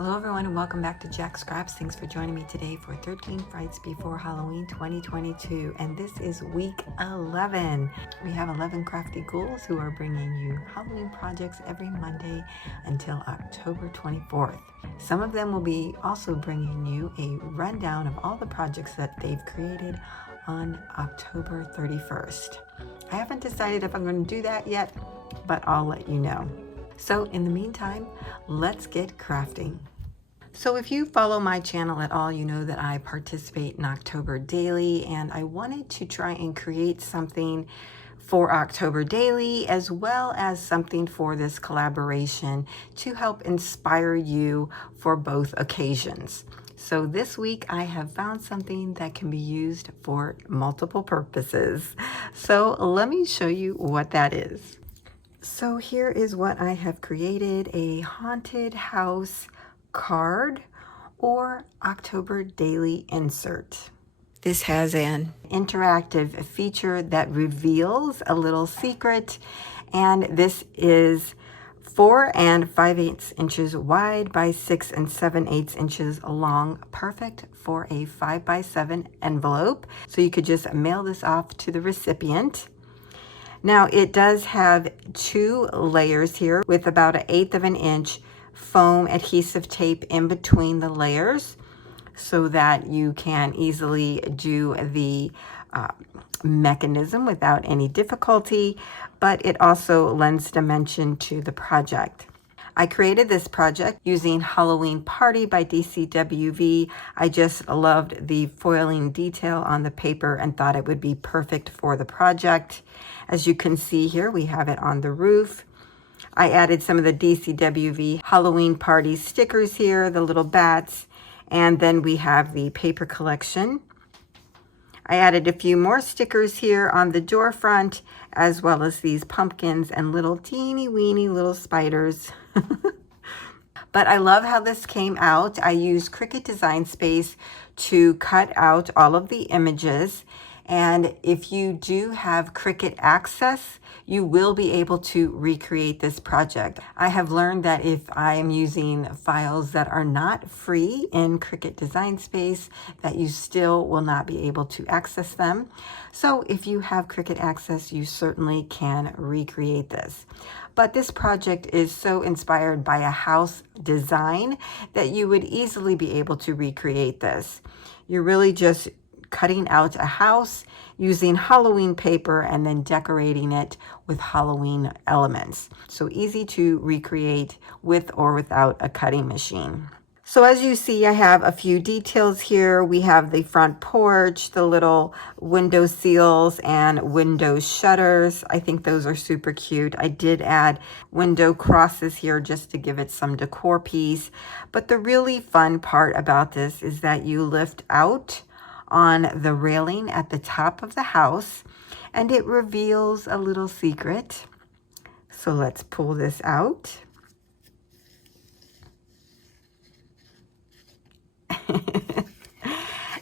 Hello everyone and welcome back to Jacqs Scraps. Thanks for joining me today for 13 Frights Before Halloween 2022, and this is week 11. We have 11 crafty ghouls who are bringing you Halloween projects every Monday until October 24th. Some of them will be also bringing you a rundown of all the projects that they've created on October 31st. I haven't decided if I'm going to do that yet, but I'll let you know. So in the meantime, let's get crafting. So if you follow my channel at all, you know that I participate in October Daily, and I wanted to try and create something for October Daily as well as something for this collaboration to help inspire you for both occasions. So this week I have found something that can be used for multiple purposes. So let me show you what that is. So here is what I have created: a haunted house card or October Daily insert. This has an interactive feature that reveals a little secret, and this is 4 5/8 inches wide by 6 7/8 inches long, perfect for a 5x7 envelope. So you could just mail this off to the recipient. Now it does have 2 layers here with about 1/8 of an inch foam adhesive tape in between the layers so that you can easily do the mechanism without any difficulty, but it also lends dimension to the project. I created this project using Halloween Party by DCWV. I just loved the foiling detail on the paper and thought it would be perfect for the project. As you can see here, we have it on the roof. I added some of the DCWV Halloween Party stickers here, the little bats, and then we have the paper collection. I added a few more stickers here on the door front, as well as these pumpkins and little teeny weeny little spiders. But I love how this came out. I used Cricut Design Space to cut out all of the images. And if you do have Cricut access, you will be able to recreate this project. I have learned that if I am using files that are not free in Cricut Design Space, that you still will not be able to access them. So if you have Cricut access, you certainly can recreate this. But this project is so inspired by a house design that you would easily be able to recreate this. You're really just cutting out a house using Halloween paper and then decorating it with Halloween elements. So easy to recreate with or without a cutting machine. So as you see, I have a few details here. We have the front porch, the little window seals and window shutters. I think those are super cute. I did add window crosses here just to give it some decor piece. But the really fun part about this is that you lift out on the railing at the top of the house and it reveals a little secret. So let's pull this out.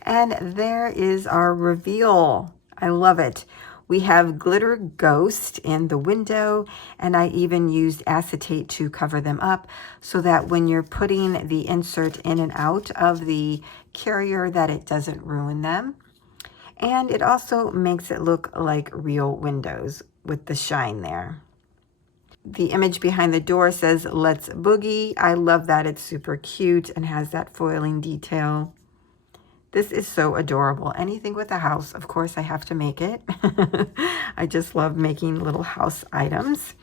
And there is our reveal. I love it. We have glitter ghost in the window, and I even used acetate to cover them up so that when you're putting the insert in and out of the carrier that it doesn't ruin them. And it also makes it look like real windows with the shine there. The image behind the door says, "Let's boogie." I love that. It's super cute and has that foiling detail. This is so adorable. Anything with a house, of course, I have to make it. I just love making little house items.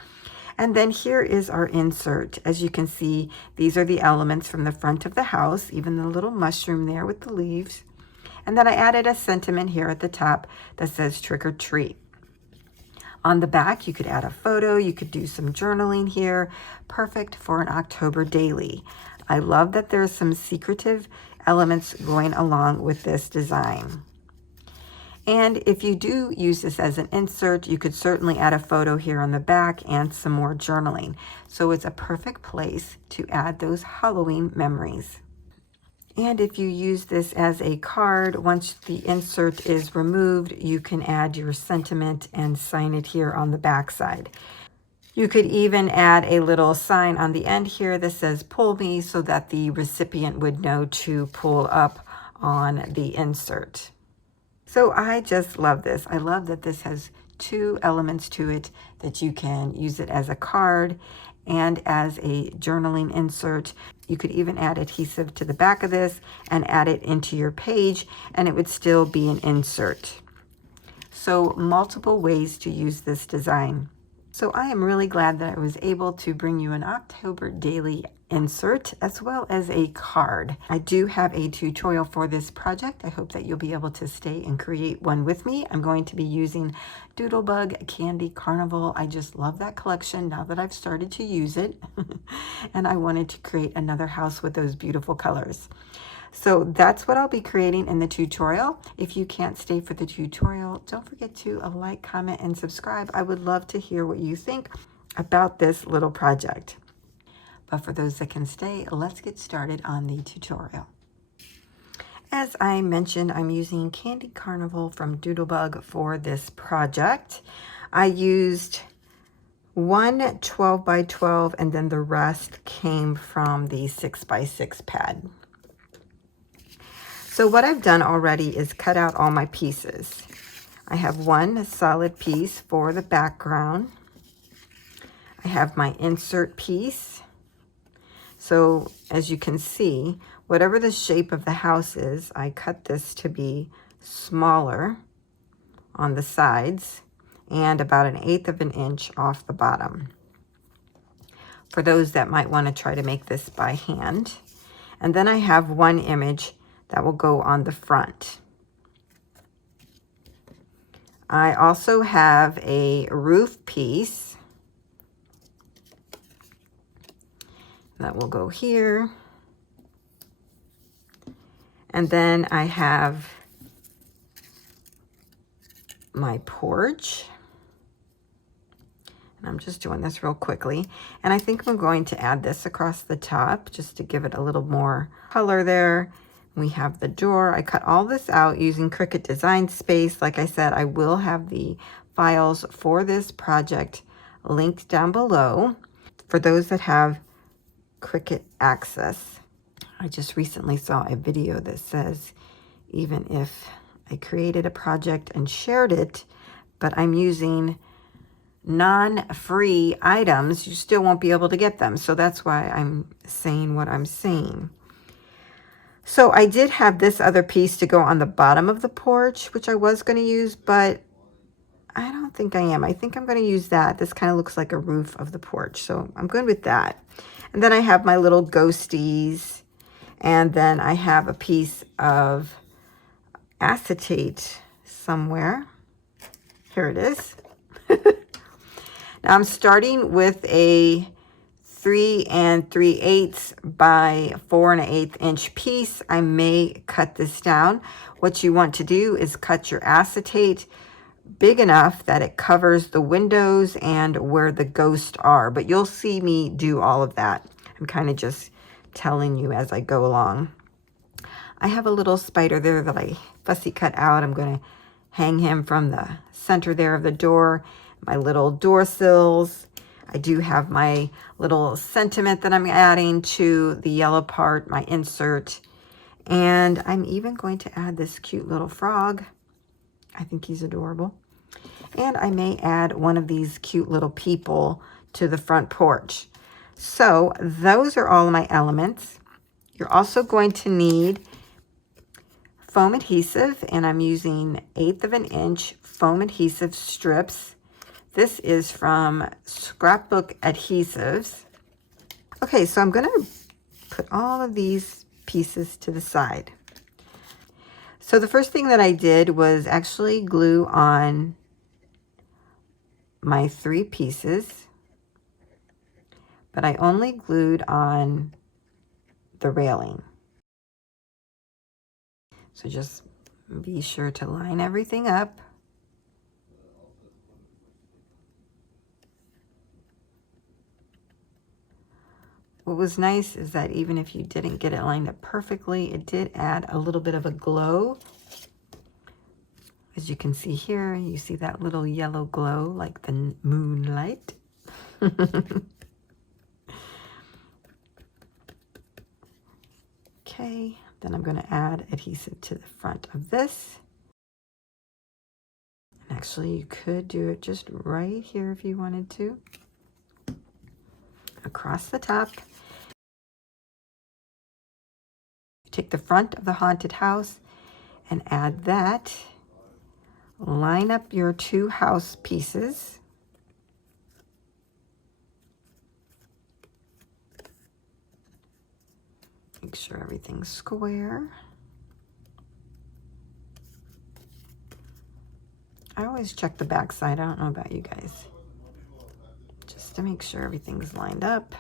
And then here is our insert. As you can see, these are the elements from the front of the house, even the little mushroom there with the leaves. And then I added a sentiment here at the top that says trick or treat. On the back, you could add a photo. You could do some journaling here. Perfect for an October daily. I love that there's some secretive elements going along with this design. And if you do use this as an insert, you could certainly add a photo here on the back and some more journaling. So it's a perfect place to add those Halloween memories. And if you use this as a card, once the insert is removed, you can add your sentiment and sign it here on the back side. You could even add a little sign on the end here that says pull me, so that the recipient would know to pull up on the insert. So I just love this. I love that this has two elements to it, that you can use it as a card and as a journaling insert. You could even add adhesive to the back of this and add it into your page, and it would still be an insert. So multiple ways to use this design. So I am really glad that I was able to bring you an October daily insert as well as a card. I do have a tutorial for this project. I hope that you'll be able to stay and create one with me. I'm going to be using Doodlebug Candy Carnival. I just love that collection now that I've started to use it. And I wanted to create another house with those beautiful colors. So that's what I'll be creating in the tutorial. If you can't stay for the tutorial, don't forget to like, comment, and subscribe. I would love to hear what you think about this little project. But for those that can stay, let's get started on the tutorial. As I mentioned, I'm using Candy Carnival from Doodlebug for this project. I used one 12 by 12, and then the rest came from the 6 by 6 pad. So what I've done already is cut out all my pieces. I have one solid piece for the background. I have my insert piece. So as you can see, whatever the shape of the house is, I cut this to be smaller on the sides and about 1/8 of an inch off the bottom, for those that might want to try to make this by hand. And then I have one image that will go on the front. I also have a roof piece that will go here. And then I have my porch. And I'm just doing this real quickly. And I think I'm going to add this across the top just to give it a little more color there. We have the door. I cut all this out using Cricut Design Space. Like I said, I will have the files for this project linked down below for those that have Cricut access. I just recently saw a video that says even if I created a project and shared it, but I'm using non-free items, you still won't be able to get them. So that's why I'm saying what I'm saying. So I did have this other piece to go on the bottom of the porch, which I was going to use, but I don't think I am. I think I'm going to use that. This kind of looks like a roof of the porch, so I'm good with that. And then I have my little ghosties, and then I have a piece of acetate somewhere. Here it is. Now I'm starting with a 3 3/8 by 4 1/8 inch piece. I may cut this down. What you want to do is cut your acetate big enough that it covers the windows and where the ghosts are, but you'll see me do all of that. I'm kind of just telling you as I go along. I have a little spider there that I fussy cut out. I'm going to hang him from the center there of the door. My little door sills. I do have my little sentiment that I'm adding to the yellow part, my insert. And I'm even going to add this cute little frog. I think he's adorable. And I may add one of these cute little people to the front porch. So those are all of my elements. You're also going to need foam adhesive, and I'm using 1/8 of an inch foam adhesive strips. This is from Scrapbook Adhesives. Okay, so I'm going to put all of these pieces to the side. So the first thing that I did was actually glue on my 3 pieces, but I only glued on the railing. So just be sure to line everything up. What was nice is that even if you didn't get it lined up perfectly, it did add a little bit of a glow. As you can see here, you see that little yellow glow like the moonlight. Okay, then I'm going to add adhesive to the front of this. And actually, you could do it just right here if you wanted to. Across the top. Take the front of the haunted house and add that. Line up your two house pieces. Make sure everything's square. I always check the back side. I don't know about you guys. Just to make sure everything's lined up.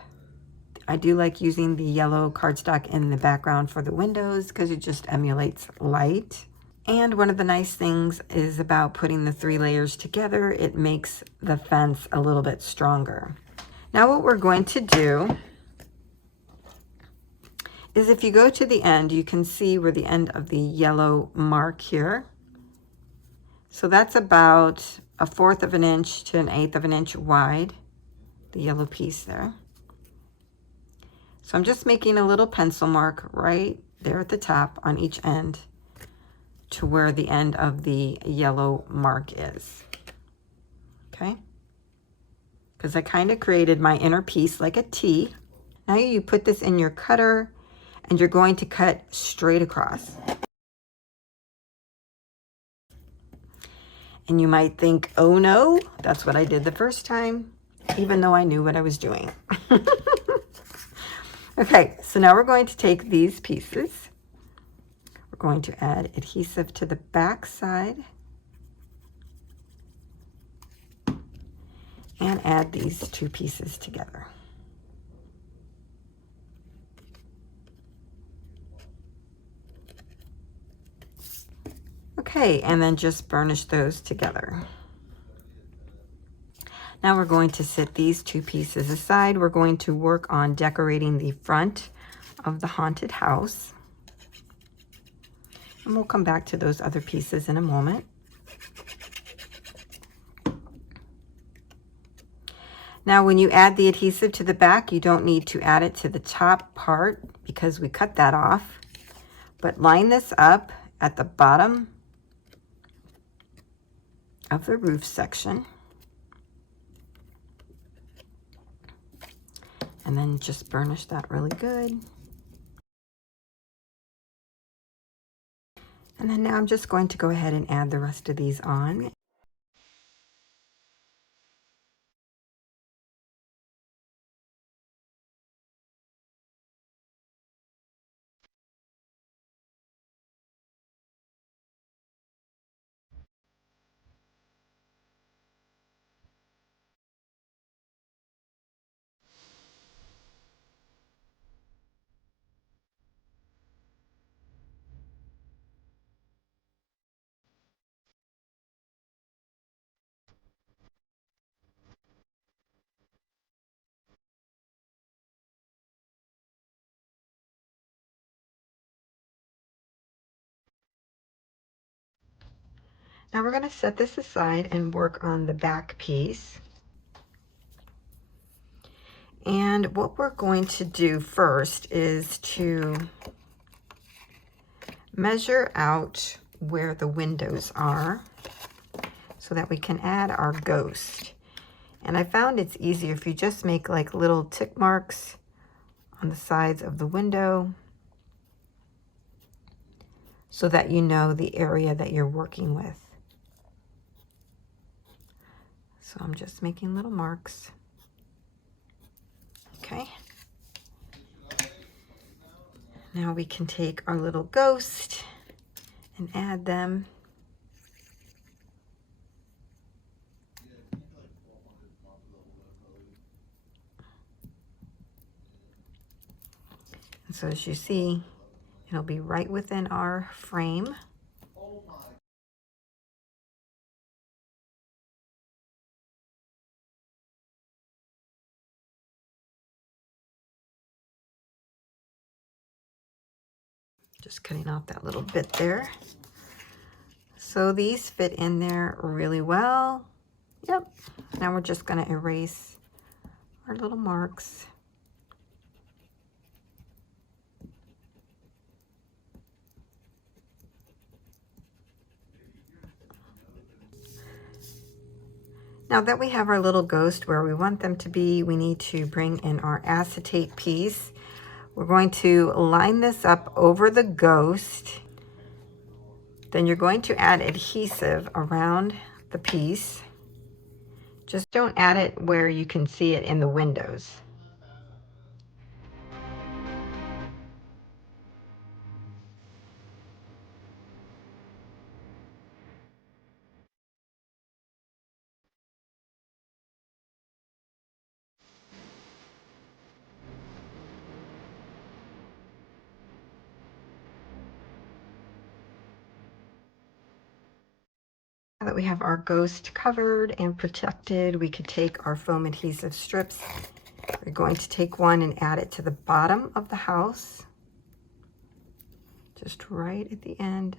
I do like using the yellow cardstock in the background for the windows because it just emulates light. And one of the nice things is about putting the 3 layers together, it makes the fence a little bit stronger. Now what we're going to do is, if you go to the end, you can see where the end of the yellow mark here. So that's about 1/4 of an inch to 1/8 of an inch wide, the yellow piece there. So I'm just making a little pencil mark right there at the top on each end to where the end of the yellow mark is. Okay? Because I kind of created my inner piece like a T. Now you put this in your cutter and you're going to cut straight across. And you might think, oh no, that's what I did the first time, even though I knew what I was doing. Okay, so now we're going to take these pieces. We're going to add adhesive to the back side and add these 2 pieces together. Okay, and then just burnish those together. Now we're going to set these 2 pieces aside. We're going to work on decorating the front of the haunted house. And we'll come back to those other pieces in a moment. Now when you add the adhesive to the back, you don't need to add it to the top part because we cut that off. But line this up at the bottom of the roof section. And then just burnish that really good. And then now I'm just going to go ahead and add the rest of these on. Now we're going to set this aside and work on the back piece. And what we're going to do first is to measure out where the windows are so that we can add our ghost. And I found it's easier if you just make like little tick marks on the sides of the window so that you know the area that you're working with. So I'm just making little marks. Okay. Now we can take our little ghost and add them. And so as you see, it'll be right within our frame. Just cutting off that little bit there. So these fit in there really well. Yep. Now we're just going to erase our little marks. Now that we have our little ghost where we want them to be, we need to bring in our acetate piece. We're going to line this up over the ghost. Then you're going to add adhesive around the piece. Just don't add it where you can see it in the windows. Now that we have our ghost covered and protected, we could take our foam adhesive strips. We're going to take one and add it to the bottom of the house, just right at the end.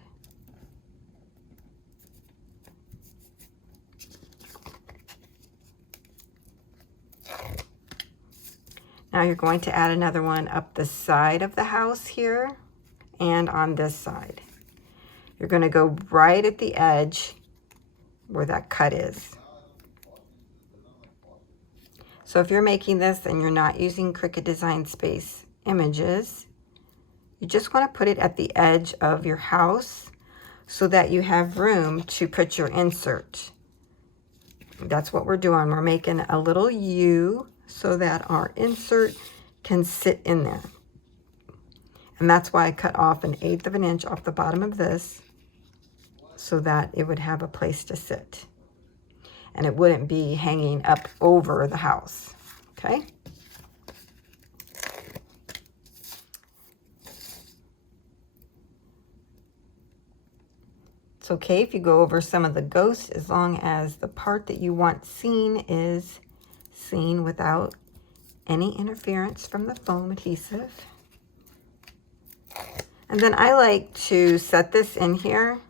Now you're going to add another one up the side of the house here and on this side. You're going to go right at the edge where that cut is. So if you're making this and you're not using Cricut Design Space images, you just want to put it at the edge of your house so that you have room to put your insert. That's what we're doing. We're making a little U so that our insert can sit in there. And that's why I cut off 1/8 of an inch off the bottom of this so that it would have a place to sit. And it wouldn't be hanging up over the house, okay? It's okay if you go over some of the ghosts as long as the part that you want seen is seen without any interference from the foam adhesive. And then I like to set this in here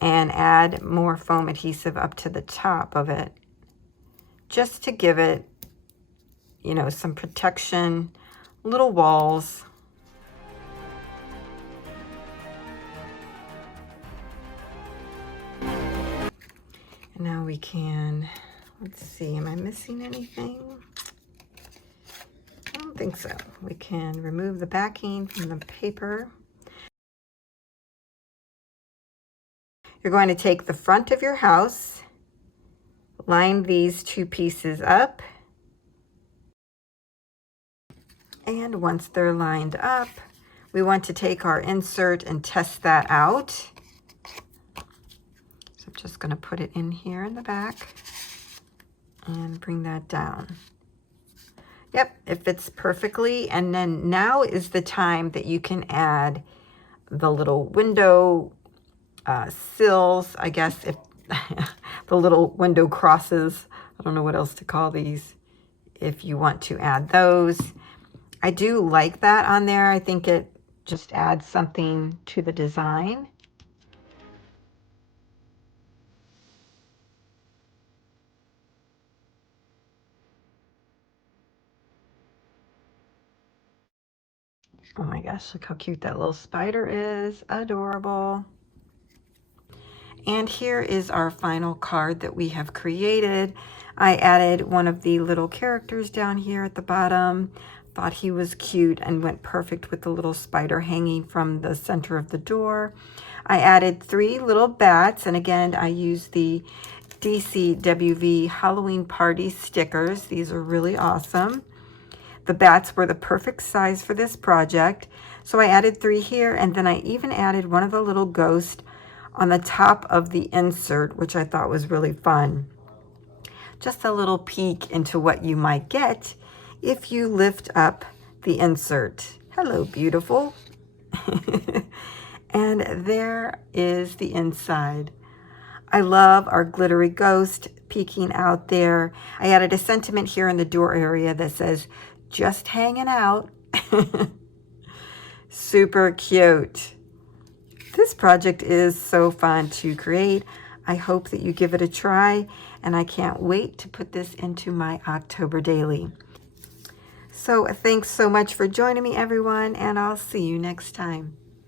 and add more foam adhesive up to the top of it, just to give it, you know, some protection, little walls. And now we can, let's see, am I missing anything? I don't think so. We can remove the backing from the paper. You're going to take the front of your house, line these two pieces up, and once they're lined up, we want to take our insert and test that out. So I'm just going to put it in here in the back and bring that down. Yep, it fits perfectly. And then now is the time that you can add the little window sills, I guess, if the little window crosses, I don't know what else to call these, if you want to add those. I do like that on there. I think it just adds something to the design. Oh my gosh, look how cute that little spider is. Adorable. And here is our final card that we have created. I added one of the little characters down here at the bottom. Thought he was cute and went perfect with the little spider hanging from the center of the door. I added 3 little bats, and again, I used the DCWV Halloween Party stickers. These are really awesome. The bats were the perfect size for this project. So I added 3 here, and then I even added one of the little ghosts on the top of the insert, which I thought was really fun. Just a little peek into what you might get if you lift up the insert. Hello, beautiful. And there is the inside. I love our glittery ghost peeking out there. I added a sentiment here in the door area that says, "Just hanging out." Super cute. This project is so fun to create. I hope that you give it a try. and I can't wait to put this into my October daily. So thanks so much for joining me, everyone, and I'll see you next time.